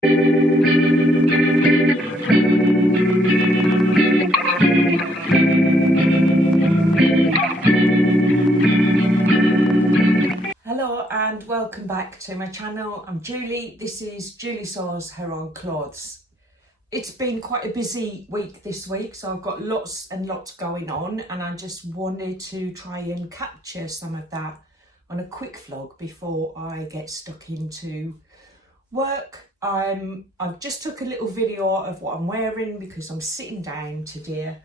Hello and welcome back to my channel. I'm Julie. This is Julie Sews Her Own Clothes. It's been quite a busy week this week, so I've got lots and lots going on, and I just wanted to try and capture some of that on a quick vlog before I get stuck into work. I've just took a little video of what I'm wearing because I'm sitting down today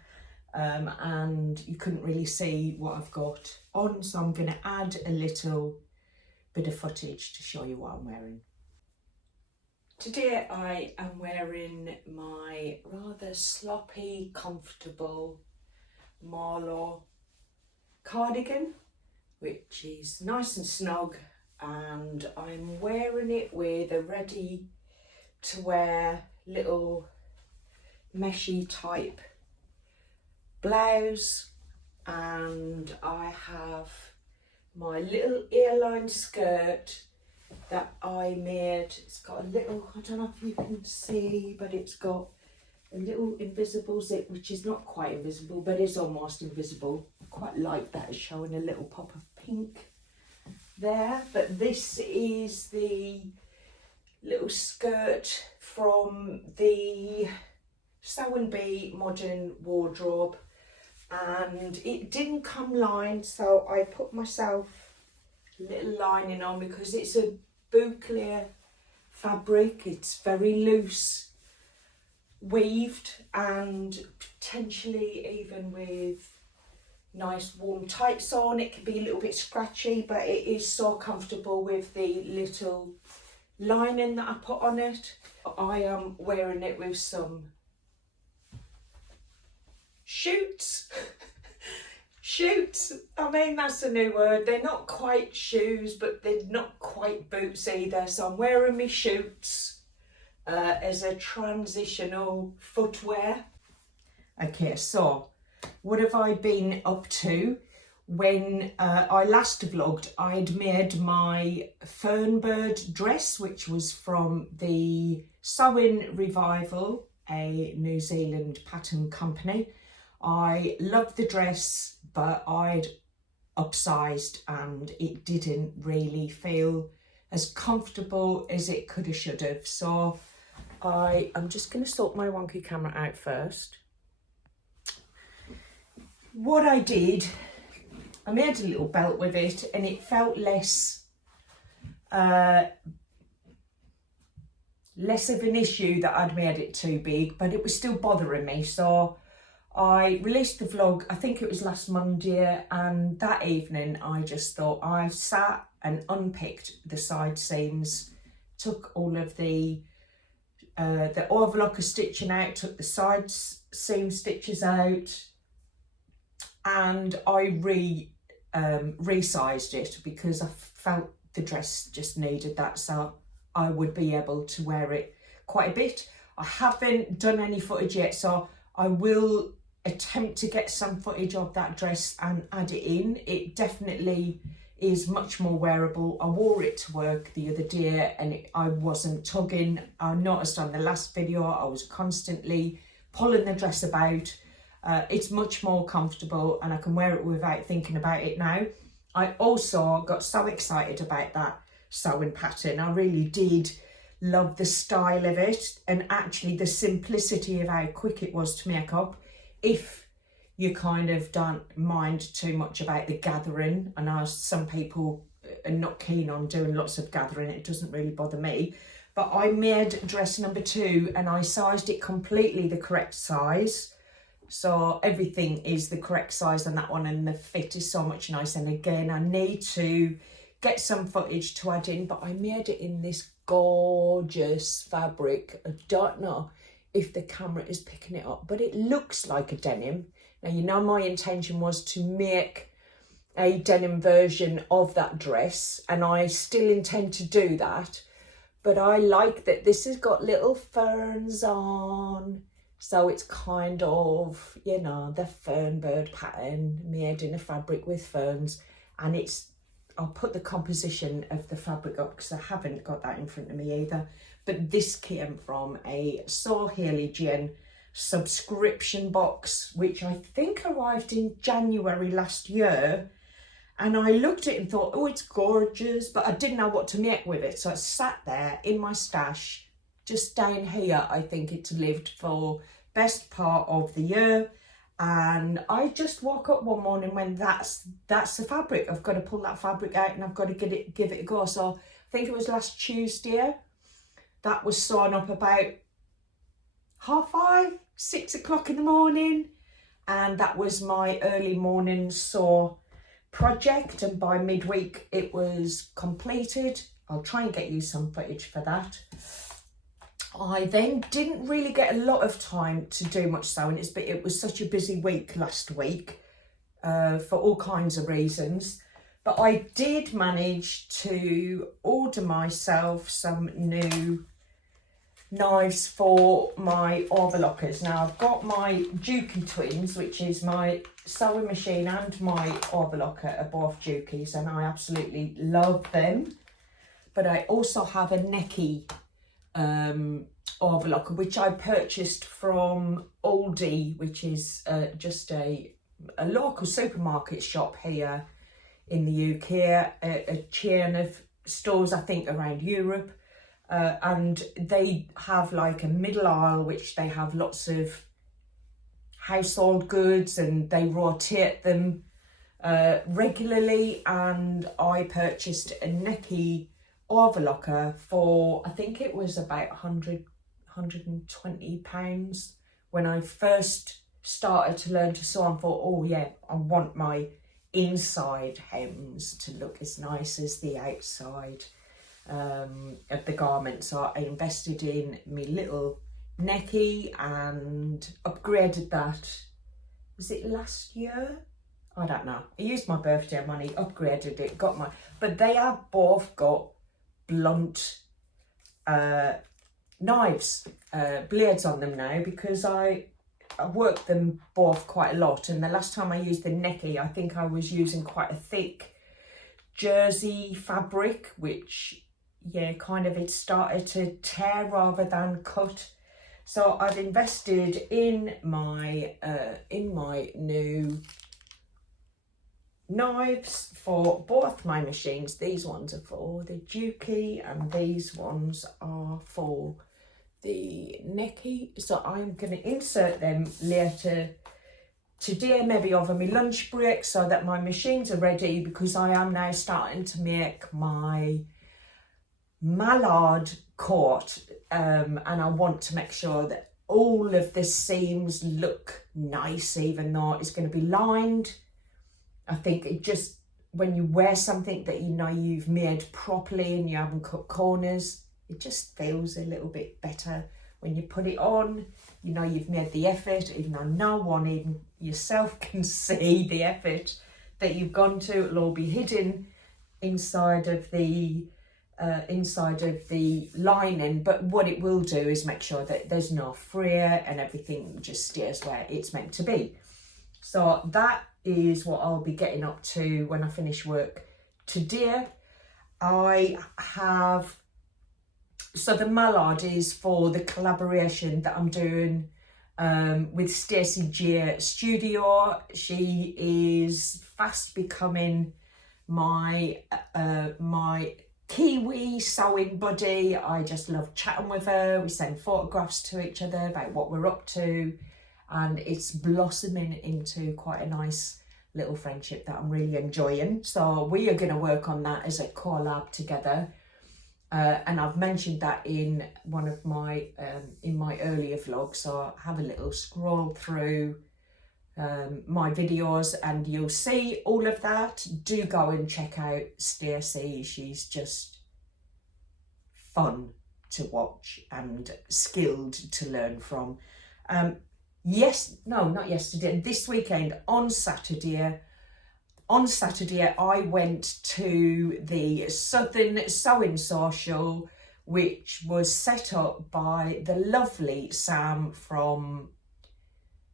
and you couldn't really see what I've got on, so I'm going to add a little bit of footage to show you what I'm wearing. Today I am wearing my rather sloppy, comfortable Marlowe cardigan, which is nice and snug, and I'm wearing it with a ready to wear little meshy type blouse, and I have my little earline skirt that I made. It's got a little, I don't know if you can see, but it's got a little invisible zip, which is not quite invisible, but is almost invisible. I quite like that, it's showing a little pop of pink there. But this is the little skirt from the Sew & Bee modern wardrobe, and it didn't come lined, so I put myself a little lining on because it's a boucle fabric. It's very loose weaved, and potentially even with nice warm tights on it can be a little bit scratchy, but it is so comfortable with the little lining that I put on it. I am wearing it with some shoots. Shoots, I mean, that's a new word. They're not quite shoes, but they're not quite boots either. So I'm wearing my shoots as a transitional footwear. Okay, so what have I been up to? When I last vlogged, I'd made my Fernbird dress, which was from the Sewing Revival, a New Zealand pattern company. I loved the dress, but I'd upsized and it didn't really feel as comfortable as it could have, should have. So I'm just going to sort my wonky camera out first. What I did, I made a little belt with it, and it felt less of an issue that I'd made it too big, but it was still bothering me. So I released the vlog, I think it was last Monday, and that evening I just thought, I sat and unpicked the side seams, took all of the overlocker stitching out, took the side seam stitches out, and I resized it because I felt the dress just needed that, so I would be able to wear it quite a bit. I haven't done any footage yet, so I will attempt to get some footage of that dress and add it in. It definitely is much more wearable. I wore it to work the other day and I wasn't tugging. I noticed on the last video I was constantly pulling the dress about. It's much more comfortable and I can wear it without thinking about it now. I also got so excited about that sewing pattern. I really did love the style of it, and actually the simplicity of how quick it was to make up. If you kind of don't mind too much about the gathering, I know some people are not keen on doing lots of gathering, it doesn't really bother me, but I made dress number 2 and I sized it completely the correct size. So everything is the correct size on that one, and the fit is so much nicer. And again, I need to get some footage to add in, but I made it in this gorgeous fabric. I don't know if the camera is picking it up, but it looks like a denim. Now, you know, my intention was to make a denim version of that dress, and I still intend to do that, but I like that this has got little ferns on, so it's kind of, you know, the Fernbird pattern made in a fabric with ferns. And it's, I'll put the composition of the fabric up because I haven't got that in front of me either, but this came from a StaceyJsStudio subscription box, which I think arrived in January last year. And I looked at it and thought, oh, it's gorgeous, but I didn't know what to make with it. So it sat there in my stash, just down here. I think it's lived for best part of the year. And I just woke up one morning and went, that's the fabric. I've got to pull that fabric out and I've got to give it a go. So I think it was last Tuesday. That was sewn up about 5:30, 6 o'clock in the morning. And that was my early morning sew project. And by midweek, it was completed. I'll try and get you some footage for that. I then didn't really get a lot of time to do much sewing. It was such a busy week last week for all kinds of reasons. But I did manage to order myself some new knives for my overlockers. Now I've got my Juki twins, which is my sewing machine and my overlocker are both Jukis, and I absolutely love them. But I also have a Necky overlocker, which I purchased from Aldi, which is just a local supermarket shop here in the UK, a chain of stores I think around Europe. And they have like a middle aisle, which they have lots of household goods and they rotate them regularly. And I purchased a Necky overlocker for, I think it was about £120 when I first started to learn to sew. And thought, oh yeah, I want my inside hems to look as nice as the outside of the garment. So I invested in my little Necky and upgraded that. Was it last year? I don't know. I used my birthday money, upgraded it, got my, but they have both got blunt knives, blades on them now, because I work them both quite a lot. And the last time I used the Necky, I think I was using quite a thick jersey fabric, which yeah, kind of it started to tear rather than cut. So I've invested in my new knives for both my machines. These ones are for the Juki and these ones are for the Necky. So I'm going to insert them later today, maybe over my lunch break, so that my machines are ready, because I am now starting to make my mallard coat, and I want to make sure that all of the seams look nice, even though it's going to be lined. I think it just, when you wear something that you know you've made properly and you haven't cut corners, it just feels a little bit better when you put it on. You know you've made the effort, even though no one, even yourself, can see the effort that you've gone to. It'll all be hidden inside of the lining, but what it will do is make sure that there's no fray and everything just stays where it's meant to be. So that is what I'll be getting up to when I finish work today. So the mallard is for the collaboration that I'm doing with StaceyJsStudio. She is fast becoming my Kiwi sewing buddy. I just love chatting with her. We send photographs to each other about what we're up to, and it's blossoming into quite a nice little friendship that I'm really enjoying. So we are going to work on that as a collab together, and I've mentioned that in one of my in my earlier vlogs. So have a little scroll through my videos and you'll see all of that. Do go and check out Stacey. She's just fun to watch and skilled to learn from. This weekend on Saturday I went to the Southern Sewing Social, which was set up by the lovely Sam from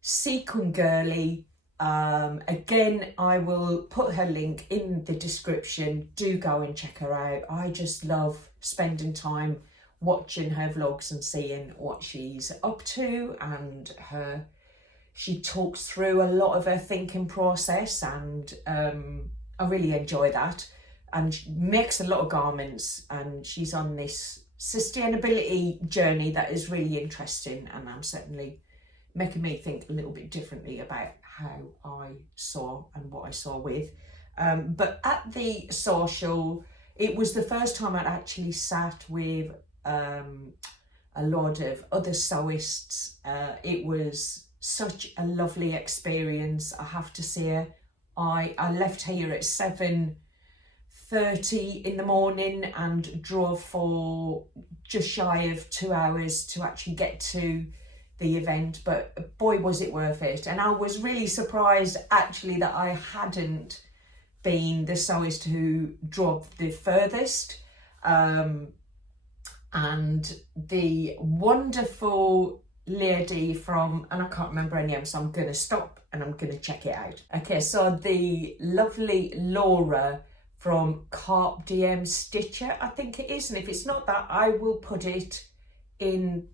Sequin Girly. Again, I will put her link in the description. Do go and check her out. I just love spending time watching her vlogs and seeing what she's up to, and she talks through a lot of her thinking process, and I really enjoy that. And she makes a lot of garments, and she's on this sustainability journey that is really interesting, and I'm certainly making me think a little bit differently about how I saw and what I saw with. But at the social, it was the first time I'd actually sat with a lot of other sewists. It was such a lovely experience, I have to say. I left here at 7:30 in the morning and drove for just shy of 2 hours to actually get to the event, but boy was it worth it. And I was really surprised actually that I hadn't been the sewist who drove the furthest. And the wonderful lady from, and I can't remember her name, so I'm going to stop and I'm going to check it out. Okay, so the lovely Laura from Carpe Diem Stitcher, I think it is, and if it's not that, I will put it in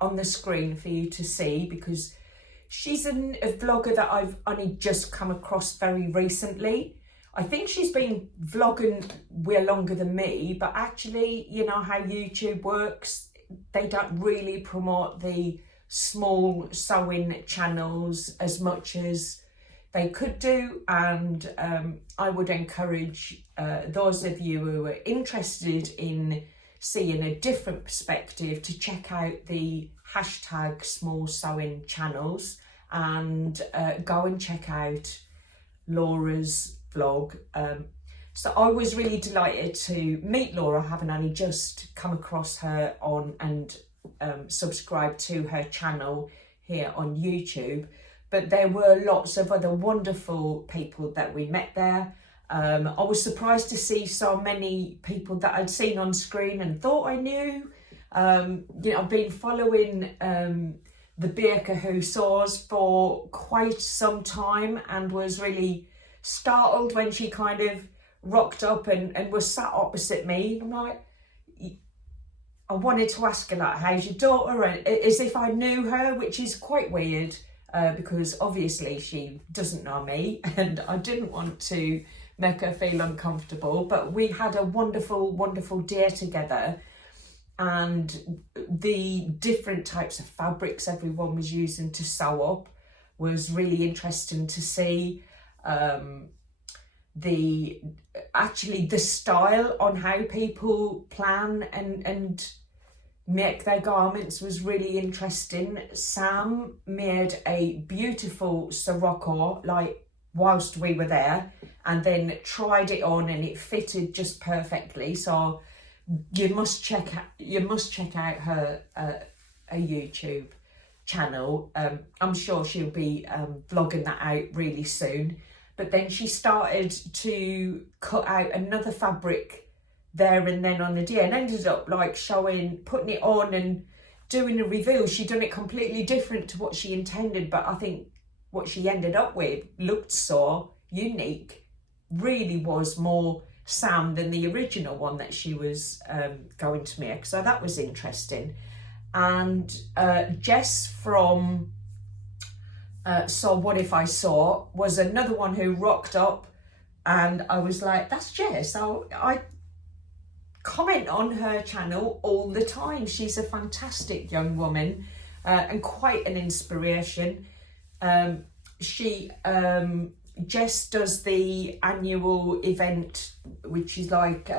on the screen for you to see, because she's a vlogger that I've only just come across very recently. I think she's been vlogging way longer than me, but actually, you know how YouTube works, they don't really promote the small sewing channels as much as they could do. And I would encourage those of you who are interested in seeing a different perspective to check out the hashtag small sewing channels, and go and check out Laura's vlog. So I was really delighted to meet Laura, having only just come across her on and subscribed to her channel here on YouTube. But there were lots of other wonderful people that we met there. I was surprised to see so many people that I'd seen on screen and thought I knew. You know, I've been following the baker who sews for quite some time, and was really startled when she kind of rocked up and was sat opposite me. I'm like, I wanted to ask her, like, how's your daughter? And as if I knew her, which is quite weird, because obviously she doesn't know me, and I didn't want to make her feel uncomfortable. But we had a wonderful, wonderful day together, and the different types of fabrics everyone was using to sew up was really interesting to see. The style on how people plan and make their garments was really interesting. Sam made a beautiful Sirocco, like, whilst we were there, and then tried it on and it fitted just perfectly. So you must check out her a YouTube channel. I'm sure she'll be vlogging that out really soon. But then she started to cut out another fabric there and then on the day, and ended up like putting it on and doing a reveal. She'd done it completely different to what she intended, but I think what she ended up with looked so unique, really was more Sam than the original one that she was going to make. So that was interesting. And Jess from So What If I Saw was another one who rocked up, and I was like, that's Jess. I comment on her channel all the time. She's a fantastic young woman and quite an inspiration. Jess does the annual event, which is like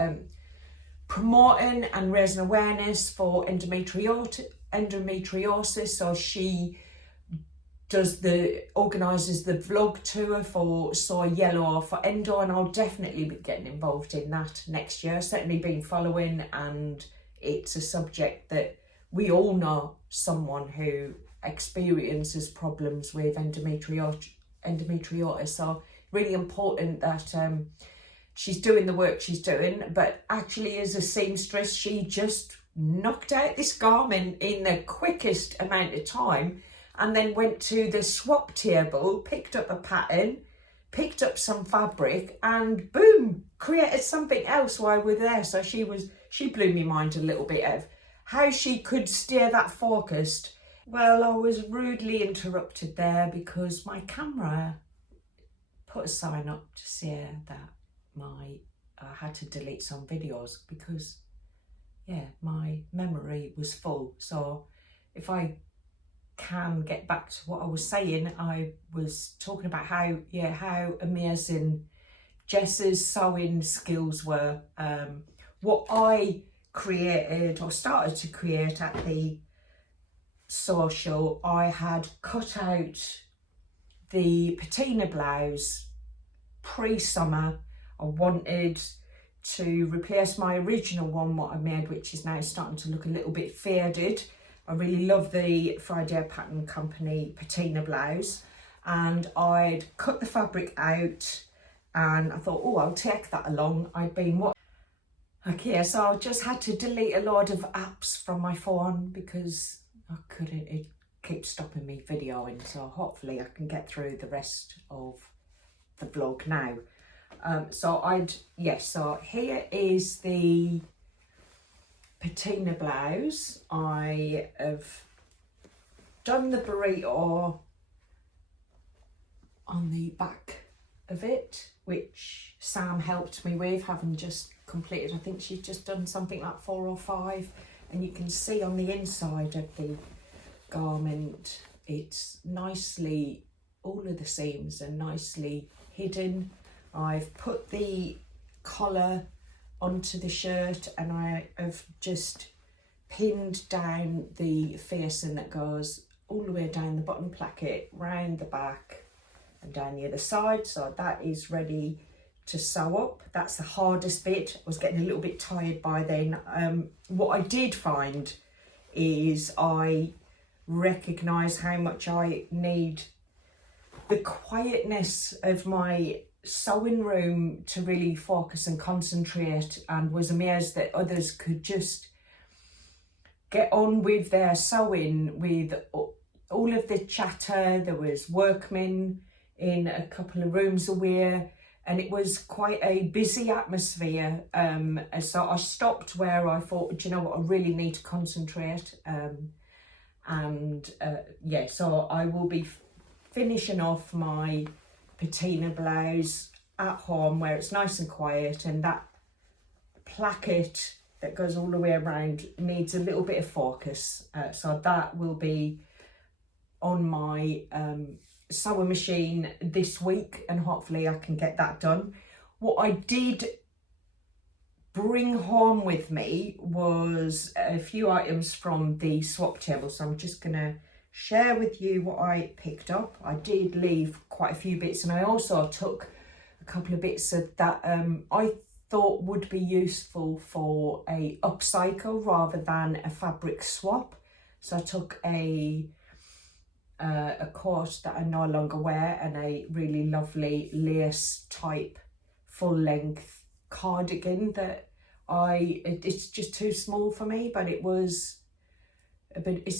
promoting and raising awareness for endometriosis. So she organises the vlog tour for Soy Yellow for Endo, and I'll definitely be getting involved in that next year. Certainly been following, and it's a subject that we all know someone who experiences problems with endometriosis. So really important that she's doing the work she's doing. But actually, as a seamstress, she just knocked out this garment in the quickest amount of time, and then went to the swap table, picked up a pattern, picked up some fabric, and boom, created something else while we're there. So she she blew my mind a little bit of how she could steer that focused. Well, I was rudely interrupted there because my camera put a sign up to say that I had to delete some videos because, yeah, my memory was full. So if I can get back to what I was saying, I was talking about how amazing Jess's sewing skills were. What I created or started to create at the social, I had cut out the patina blouse pre-summer. I wanted to replace my original one, what I made, which is now starting to look a little bit faded. I really love the Friday Pattern Company patina blouse, and I'd cut the fabric out and I thought, oh, I'll take that along. Okay, so I just had to delete a lot of apps from my phone because I couldn't, it keeps stopping me videoing. So hopefully I can get through the rest of the vlog now. So here is the patina blouse. I have done the burrito on the back of it, which Sam helped me with, having just completed, I think she's just done something like 4 or 5, and you can see on the inside of the garment it's nicely, all of the seams are nicely hidden. I've put the collar onto the shirt and I have just pinned down the facing that goes all the way down the bottom placket, round the back and down the other side. So that is ready to sew up. That's the hardest bit. I was getting a little bit tired by then. What I did find is I recognise how much I need the quietness of my sewing room to really focus and concentrate, and was amazed that others could just get on with their sewing with all of the chatter. There was workmen in a couple of rooms away and it was quite a busy atmosphere. So I stopped where I thought, do you know what, I really need to concentrate. So I will be finishing off my patina blouse at home where it's nice and quiet, and that placket that goes all the way around needs a little bit of focus. So that will be on my sewing machine this week, and hopefully I can get that done. What I did bring home with me was a few items from the swap table, so I'm just gonna share with you what I picked up. I did leave quite a few bits, and I also took a couple of bits of that I thought would be useful for a upcycle rather than a fabric swap. So I took a coat that I no longer wear and a really lovely lace type full length cardigan that it's just too small for me, but it's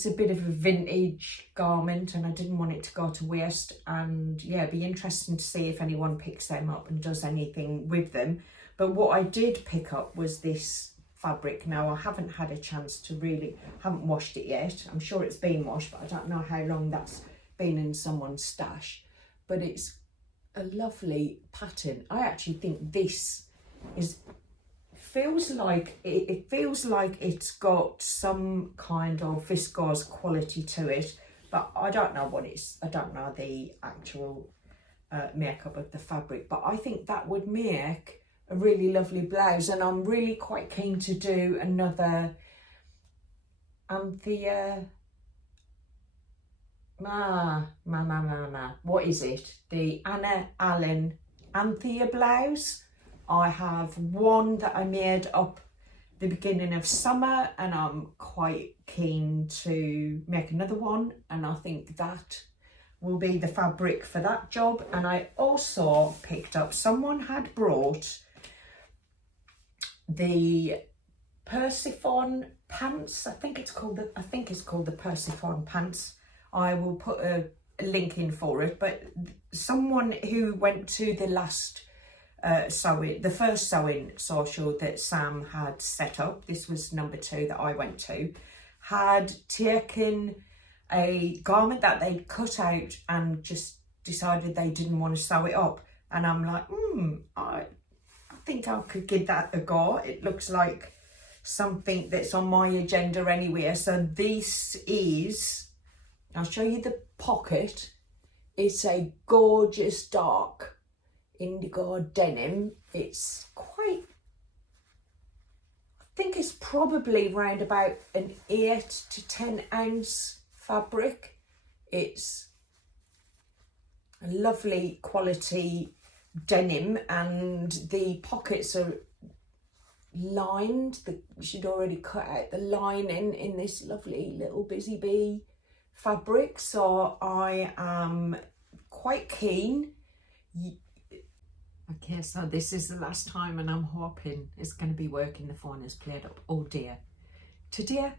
a bit of a vintage garment and I didn't want it to go to waste. And yeah, it'd be interesting to see if anyone picks them up and does anything with them. But what I did pick up was this fabric. Now I haven't had a chance to haven't washed it yet. I'm sure it's been washed, but I don't know how long that's been in someone's stash. But it's a lovely pattern. I actually think this feels like it's got some kind of viscose quality to it, but I don't know what I don't know the actual makeup of the fabric, but I think that would make a really lovely blouse. And I'm really quite keen to do another what is it? The Anna Allen Anthea blouse. I have one that I made up the beginning of summer and I'm quite keen to make another one, and I think that will be the fabric for that job. And I also picked up, someone had brought the Persephone pants. I think it's called the Persephone pants. I will put a link in for it, but someone who went to the last the first sewing social that Sam had set up, this was number 2 that I went to, had taken a garment that they'd cut out and just decided they didn't want to sew it up. And I'm like, I think I could give that a go. It looks like something that's on my agenda anyway. So this is, I'll show you the pocket. It's a gorgeous dark indigo denim. It's quite, I think it's probably around about an 8 to 10 ounce fabric. It's a lovely quality denim, and the pockets are lined. She'd already cut out the lining in this lovely little Busy Bee fabric, so I am quite keen. Okay, so this is the last time, and I'm hoping it's going to be working. The phone is played up. Oh dear. Today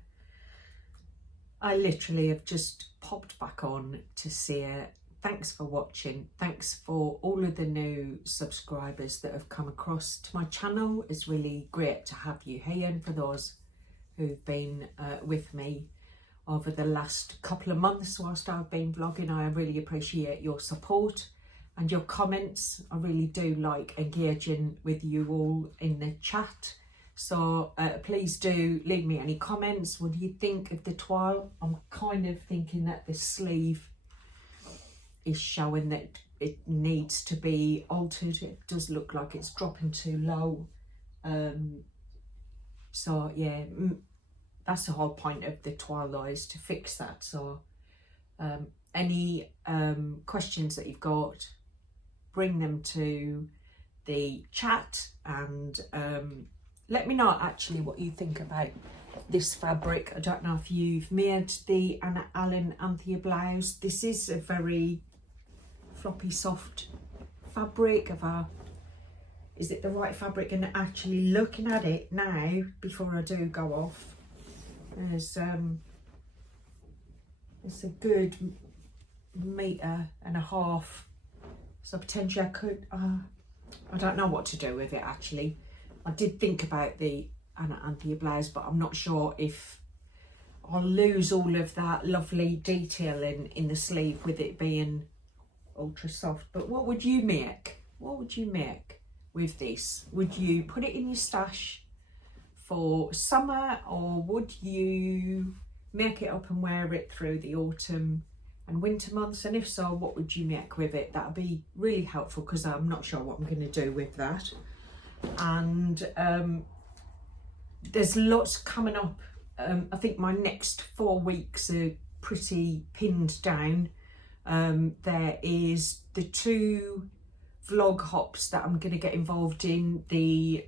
I literally have just popped back on to say thanks for watching. Thanks for all of the new subscribers that have come across to my channel. It's really great to have you here, and for those who've been with me over the last couple of months whilst I've been vlogging, I really appreciate your support and your comments. I really do like engaging with you all in the chat. So please do leave me any comments. What do you think of the toile? I'm kind of thinking that the sleeve is showing that it needs to be altered. It does look like it's dropping too low. So yeah, that's the whole point of the toile though, is to fix that. So any questions that you've got, bring them to the chat, and let me know actually what you think about this fabric. I don't know if you've made the Anna Allen Anthea blouse. This is a very floppy soft fabric of a, is it the right fabric? And actually looking at it now before I do go off, there's it's a good 1.5 meters, so potentially I could I don't know what to do with it actually. I did think about the Anna Anthea blouse, but I'm not sure if I'll lose all of that lovely detailing in the sleeve with it being ultra soft. But what would you make? What would you make with this? Would you put it in your stash for summer, or would you make it up and wear it through the autumn and winter months? And if so, what would you make with it? That would be really helpful, because I'm not sure what I'm going to do with that. And there's lots coming up. I think my next 4 weeks are pretty pinned down. There is the 2 vlog hops that I'm going to get involved in, the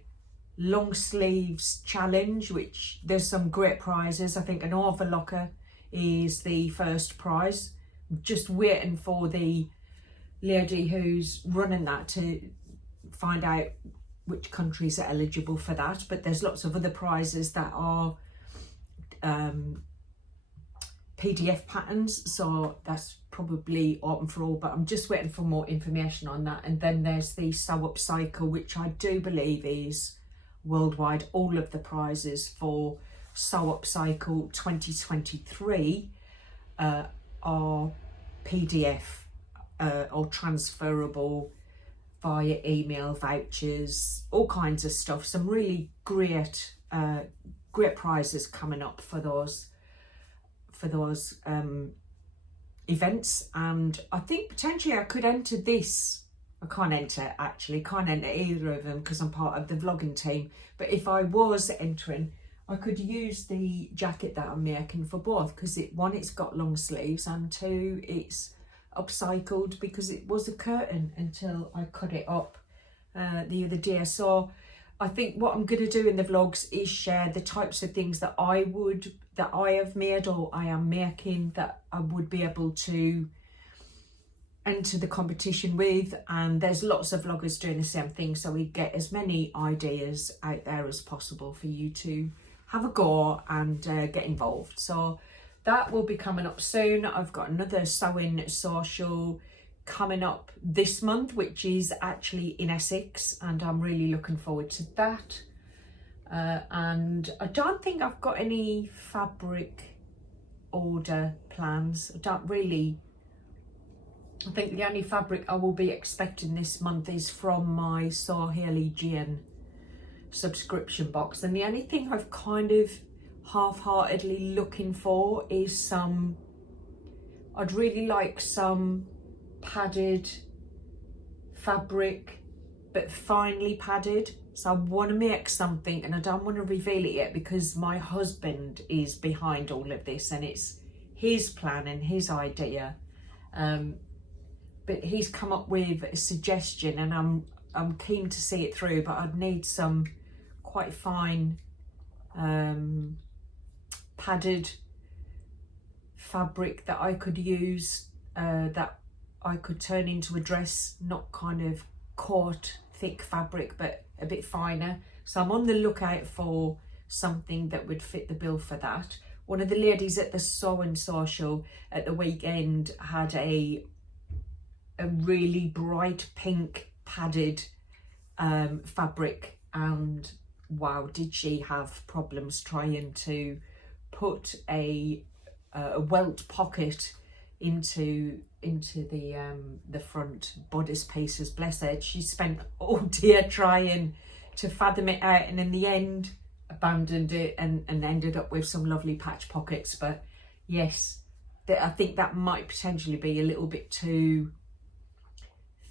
long sleeves challenge, which there's some great prizes. I think an overlocker is the first prize. I'm just waiting for the lady who's running that to find out which countries are eligible for that, but there's lots of other prizes that are PDF patterns, so that's probably open for all, but I'm just waiting for more information on that. And then there's the sew up cycle, which I do believe is worldwide. All of the prizes for sew up cycle 2023 are PDF or transferable via email, vouchers, all kinds of stuff. Some really great prizes coming up for those events. And I think potentially I could enter this. I can't enter either of them because I'm part of the vlogging team, but if I was entering, I could use the jacket that I'm making for both, because one, it's got long sleeves, and 2, it's upcycled because it was a curtain until I cut it up the other day. So I think what I'm going to do in the vlogs is share the types of things that I have made or I am making that I would be able to enter the competition with. And there's lots of vloggers doing the same thing, so we get as many ideas out there as possible for you to have a go and get involved. So that will be coming up soon. I've got another sewing social coming up this month, which is actually in Essex, and I'm really looking forward to that. And I don't think I've got any fabric order plans. I think the only fabric I will be expecting this month is from my Sahelian subscription box, and the only thing I've kind of half-heartedly looking for is I'd really like some padded fabric, but finely padded. So I want to make something, and I don't want to reveal it yet because my husband is behind all of this and it's his plan and his idea. But he's come up with a suggestion, and I'm keen to see it through, but I'd need some quite fine padded fabric that I could use, that I could turn into a dress, not kind of court thick fabric, but a bit finer. So I'm on the lookout for something that would fit the bill for that. One of the ladies at the Sew and Social at the weekend had a really bright pink padded fabric, and wow, did she have problems trying to put a welt pocket into the front bodice pieces. Bless her, she spent all day trying to fathom it out, and in the end abandoned it and ended up with some lovely patch pockets. But yes, I think that might potentially be a little bit too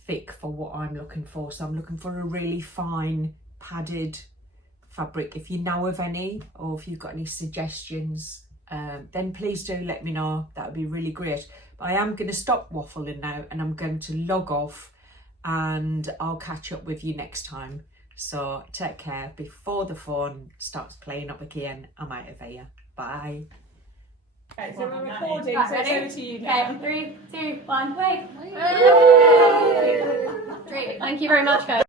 thick for what I'm looking for. So I'm looking for a really fine padded fabric. If you know of any, or if you've got any suggestions, then please do let me know. That would be really great. But I am going to stop waffling now, and I'm going to log off, and I'll catch up with you next time. So take care before the phone starts playing up again. I'm out of here. Bye. Okay, so we're recording, Right, so it's ready? over to you now. Okay, 3, 2, 1, wait. Great, thank you very much, guys.